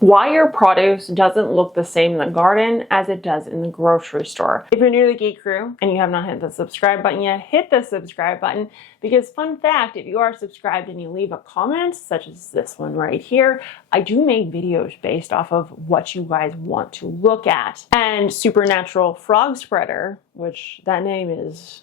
Why your produce doesn't look the same in the garden as it does in the grocery store. If you're new to the Geek Crew and you have not hit the subscribe button yet, hit the subscribe button, because fun fact, if you are subscribed and you leave a comment, such as this one right here, I do make videos based off of what you guys want to look at. And Supernatural Frog Spreader, which that name is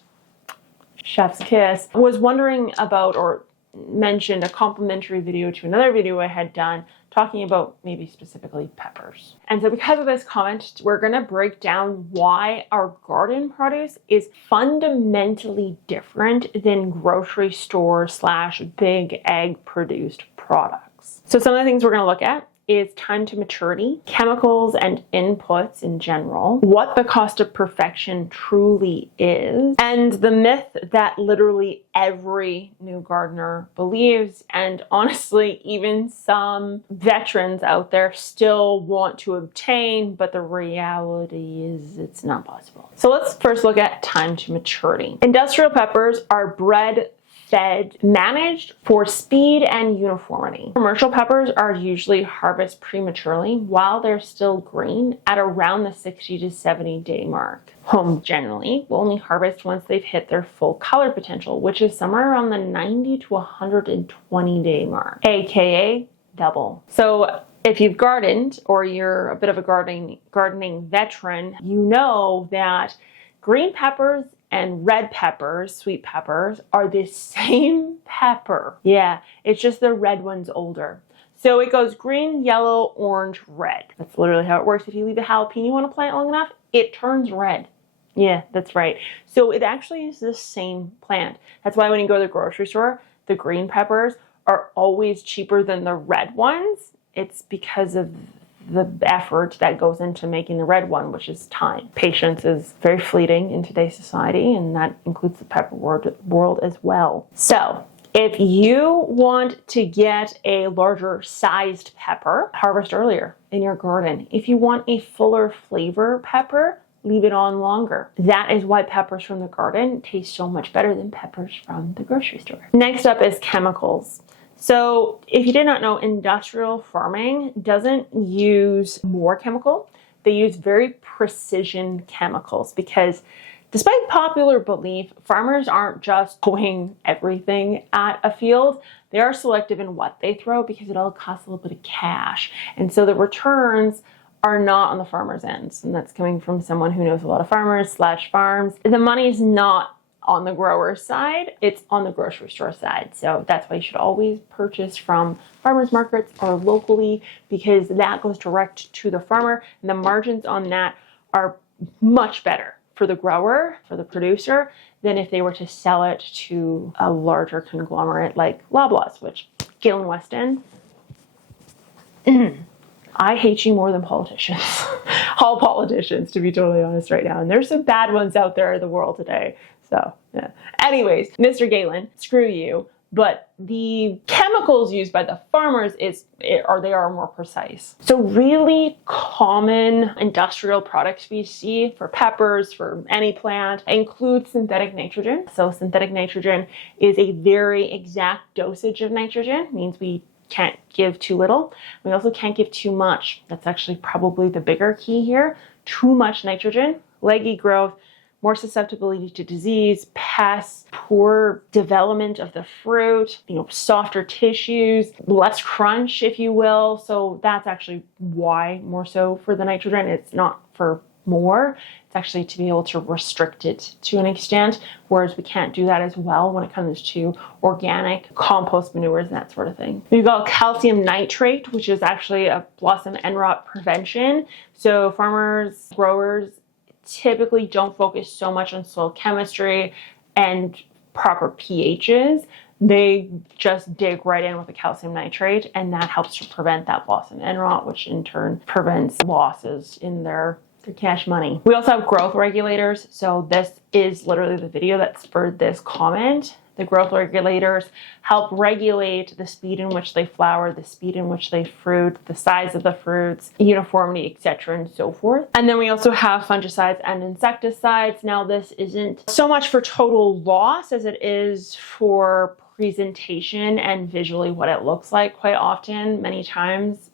chef's kiss, was wondering about or mentioned a complimentary video to another video I had done talking about maybe specifically peppers. And so because of this comment, we're going to break down why our garden produce is fundamentally different than grocery store / big egg produced products. So some of the things we're going to look at is time to maturity, chemicals and inputs in general, what the cost of perfection truly is, and the myth that literally every new gardener believes, and honestly, even some veterans out there still want to obtain, but the reality is it's not possible. So let's first look at time to maturity. Industrial peppers are bred, fed, managed for speed and uniformity. Commercial peppers are usually harvested prematurely while they're still green at around the 60 to 70 day mark. Homes generally will only harvest once they've hit their full color potential, which is somewhere around the 90 to 120 day mark, aka double. So if you've gardened or you're a bit of a gardening veteran, you know that green peppers and red peppers, sweet peppers, are the same pepper. Yeah, it's just the red one's older. So it goes green, yellow, orange, red. That's literally how it works. If you leave a jalapeno on a plant long enough, it turns red. Yeah, that's right. So it actually is the same plant. That's why when you go to the grocery store, the green peppers are always cheaper than the red ones. It's because of the effort that goes into making the red one, which is time. Patience is very fleeting in today's society, and that includes the pepper world as well. So if you want to get a larger sized pepper, harvest earlier in your garden. If you want a fuller flavor pepper, leave it on longer. That is why peppers from the garden taste so much better than peppers from the grocery store. Next up is chemicals. So if you did not know, industrial farming doesn't use more chemical. They use very precision chemicals because despite popular belief, farmers aren't just throwing everything at a field. They are selective in what they throw because it all costs a little bit of cash. And so the returns are not on the farmer's ends. And that's coming from someone who knows a lot of farmers / farms. The money is not on the grower's side, it's on the grocery store side. So that's why you should always purchase from farmers markets or locally, because that goes direct to the farmer and the margins on that are much better for the grower, for the producer, than if they were to sell it to a larger conglomerate like Loblaws, which Galen Weston, I hate you more than politicians. All politicians, to be totally honest right now. And there's some bad ones out there in the world today. So, yeah. Anyways, Mr. Galen, screw you. But the chemicals used by the farmers they are more precise. So really common industrial products we see for peppers, for any plant, include synthetic nitrogen. So synthetic nitrogen is a very exact dosage of nitrogen, means we can't give too little. We also can't give too much. That's actually probably the bigger key here. Too much nitrogen, leggy growth, more susceptibility to disease, pests, poor development of the fruit, softer tissues, less crunch, if you will. So that's actually why more so for the nitrogen. It's not for more. It's actually to be able to restrict it to an extent, whereas we can't do that as well when it comes to organic compost manures and that sort of thing. We've got calcium nitrate, which is actually a blossom end rot prevention. So farmers, growers, typically don't focus so much on soil chemistry and proper pHs. They just dig right in with the calcium nitrate, and that helps to prevent that blossom end rot, which in turn prevents losses in their cash money. We also have growth regulators. So this is literally the video that spurred this comment. The growth regulators help regulate the speed in which they flower, the speed in which they fruit, the size of the fruits, uniformity, etc., and so forth. And then we also have fungicides and insecticides. Now, this isn't so much for total loss as it is for presentation and visually what it looks like. Quite often, many times,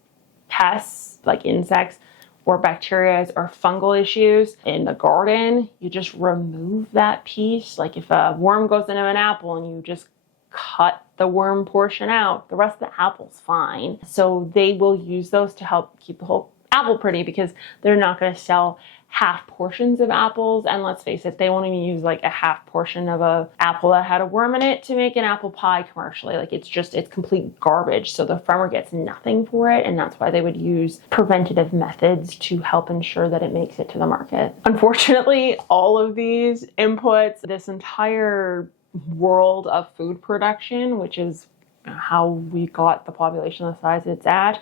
pests like insects or bacteria or fungal issues in the garden, you just remove that piece. Like if a worm goes into an apple and you just cut the worm portion out, the rest of the apple's fine. So they will use those to help keep the whole apple pretty, because they're not going to sell half portions of apples. And let's face it, they won't even use like a half portion of a apple that had a worm in it to make an apple pie commercially. Like it's complete garbage. So the farmer gets nothing for it. And that's why they would use preventative methods to help ensure that it makes it to the market. Unfortunately, all of these inputs, this entire world of food production, which is how we got the population the size it's at,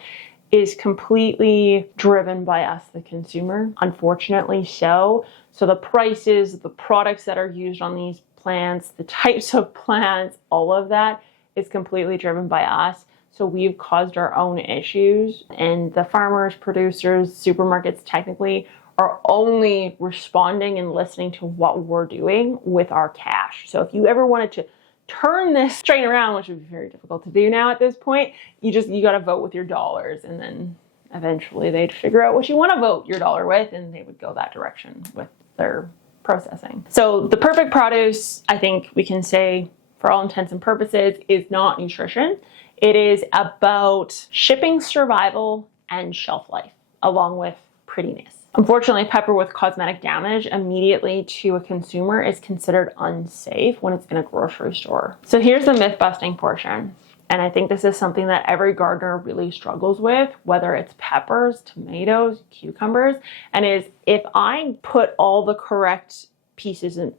is completely driven by us, the consumer, unfortunately so. So the prices, the products that are used on these plants, the types of plants, all of that is completely driven by us. So we've caused our own issues, and the farmers, producers, supermarkets technically are only responding and listening to what we're doing with our cash. So if you ever wanted to turn this train around, which would be very difficult to do now at this point, you got to vote with your dollars, and then eventually they'd figure out what you want to vote your dollar with, and they would go that direction with their processing. So the perfect produce, I think we can say for all intents and purposes, is not nutrition. It is about shipping survival and shelf life, along with prettiness. Unfortunately, pepper with cosmetic damage immediately to a consumer is considered unsafe when it's in a grocery store. So here's the myth busting portion. And I think this is something that every gardener really struggles with, whether it's peppers, tomatoes, cucumbers, and is if I put all the correct pieces and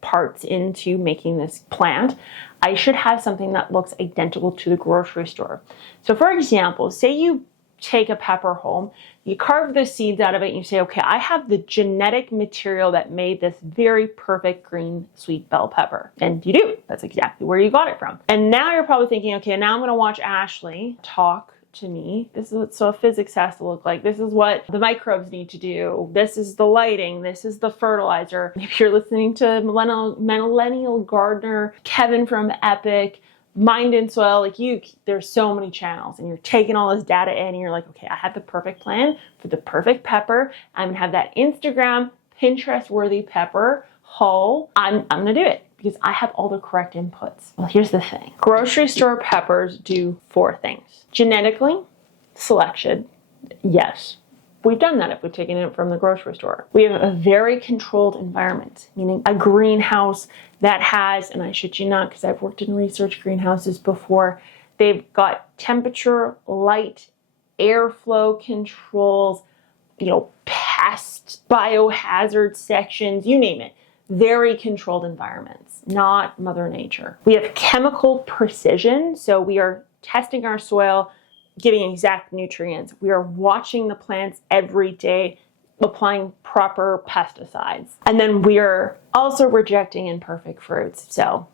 parts into making this plant, I should have something that looks identical to the grocery store. So for example, say you take a pepper home, you carve the seeds out of it, and you say, okay, I have the genetic material that made this very perfect green sweet bell pepper. And you do. That's exactly where you got it from. And now you're probably thinking, okay, now I'm going to watch Ashley talk to me. This is what soil physics has to look like. This is what the microbes need to do. This is the lighting. This is the fertilizer. If you're listening to millennial gardener Kevin from Epic, Mind and Soil, like there's so many channels, and you're taking all this data in, and you're like, okay, I have the perfect plan for the perfect pepper. I'm gonna have that Instagram, Pinterest worthy pepper haul. I'm gonna do it because I have all the correct inputs. Well, here's the thing. Grocery store peppers do 4 things. Genetically selection, yes. We've done that if we've taken it from the grocery store. We have a very controlled environment, meaning a greenhouse that has, and I shit you not because I've worked in research greenhouses before, they've got temperature, light, airflow controls, pest, biohazard sections, you name it. Very controlled environments, not Mother Nature. We have chemical precision, so we are testing our soil, giving exact nutrients. We are watching the plants every day, applying proper pesticides. And then we are also rejecting imperfect fruits. So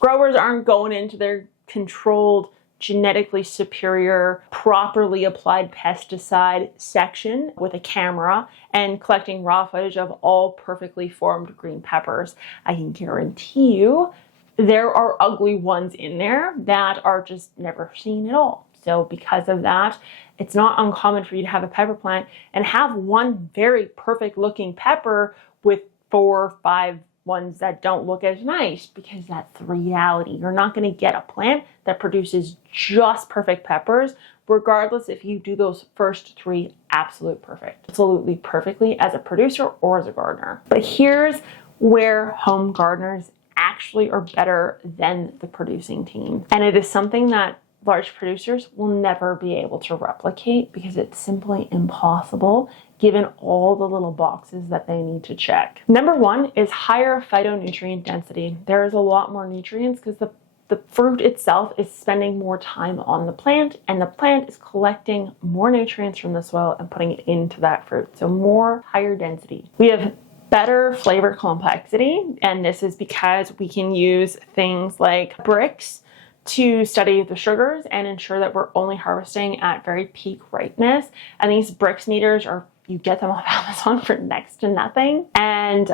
growers aren't going into their controlled, genetically superior, properly applied pesticide section with a camera and collecting raw footage of all perfectly formed green peppers. I can guarantee you there are ugly ones in there that are just never seen at all. So because of that, it's not uncommon for you to have a pepper plant and have one very perfect looking pepper with 4 or 5 ones that don't look as nice, because that's the reality. You're not going to get a plant that produces just perfect peppers, regardless if you do those first 3 absolutely perfectly as a producer or as a gardener. But here's where home gardeners actually are better than the producing team. And it is something that large producers will never be able to replicate because it's simply impossible given all the little boxes that they need to check. Number 1 is higher phytonutrient density. There is a lot more nutrients because the fruit itself is spending more time on the plant, and the plant is collecting more nutrients from the soil and putting it into that fruit. So more higher density. We have better flavor complexity, and this is because we can use things like bricks to study the sugars and ensure that we're only harvesting at very peak ripeness. And these bricks meters you get them off Amazon for next to nothing. And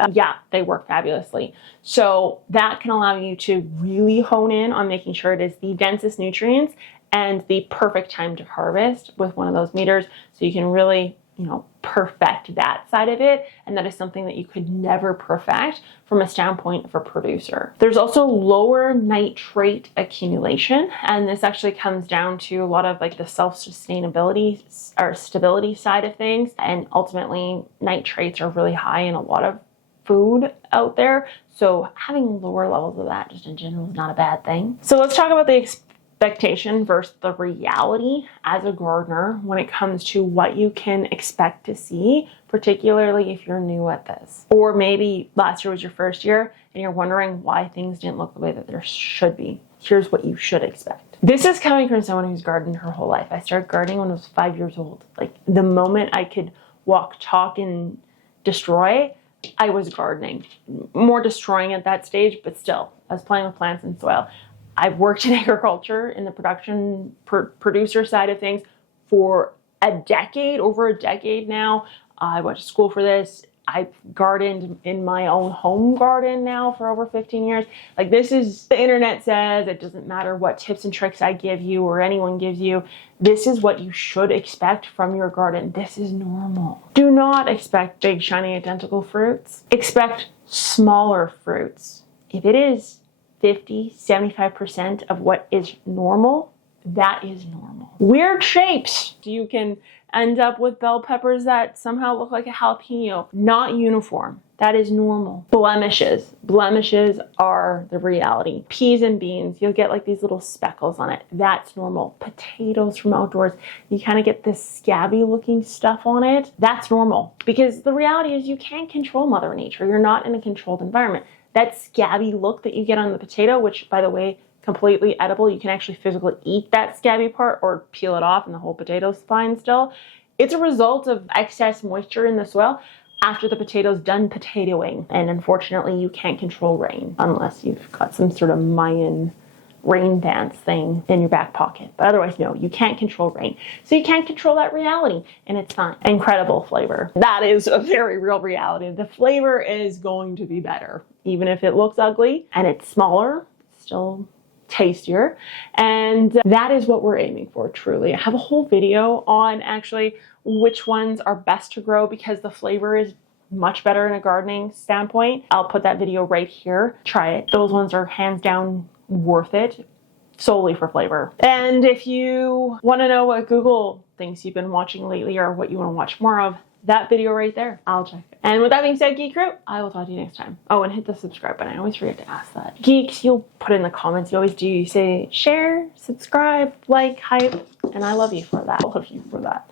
they work fabulously. So that can allow you to really hone in on making sure it is the densest nutrients and the perfect time to harvest with one of those meters, so you can really, you know, perfect that side of it. And that is something that you could never perfect from a standpoint of a producer. There's also lower nitrate accumulation, and this actually comes down to a lot of like the self-sustainability or stability side of things. And ultimately nitrates are really high in a lot of food out there, so having lower levels of that just in general is not a bad thing. So let's talk about the expectation versus the reality as a gardener when it comes to what you can expect to see, particularly if you're new at this. Or maybe last year was your first year and you're wondering why things didn't look the way that there should be. Here's what you should expect. This is coming from someone who's gardened her whole life. I started gardening when I was 5 years old. Like the moment I could walk, talk, and destroy, I was gardening. More destroying at that stage, but still, I was playing with plants and soil. I've worked in agriculture in the production producer side of things for a decade, over a decade now. I went to school for this. I've gardened in my own home garden now for over 15 years. Like this is, the internet says it doesn't matter what tips and tricks I give you or anyone gives you. This is what you should expect from your garden. This is normal. Do not expect big, shiny, identical fruits. Expect smaller fruits. If it is 50, 75% of what is normal, that is normal. Weird shapes. You can end up with bell peppers that somehow look like a jalapeno. Not uniform. That is normal. Blemishes. Blemishes are the reality. Peas and beans, you'll get like these little speckles on it. That's normal. Potatoes from outdoors, you kind of get this scabby looking stuff on it. That's normal. Because the reality is you can't control Mother Nature. You're not in a controlled environment. That scabby look that you get on the potato, which by the way, completely edible. You can actually physically eat that scabby part or peel it off and the whole potato's fine still. It's a result of excess moisture in the soil after the potato's done potatoing. And unfortunately, you can't control rain unless you've got some sort of Mayan rain dance thing in your back pocket. But otherwise, no, you can't control rain. So you can't control that reality, and it's fine. Incredible flavor. That is a very real reality. The flavor is going to be better. Even if it looks ugly and it's smaller, it's still tastier, and that is what we're aiming for, truly. I have a whole video on actually which ones are best to grow because the flavor is much better in a gardening standpoint. I'll put that video right here. Try it. Those ones are hands down worth it, solely for flavor. And if you want to know what Google thinks you've been watching lately or what you want to watch more of, that video right there, I'll check it. And with that being said, Geek Crew, I will talk to you next time. Oh, and hit the subscribe button. I always forget to ask that. Geeks, you'll put in the comments. You always do. You say share, subscribe, like, hype, and I love you for that. I love you for that.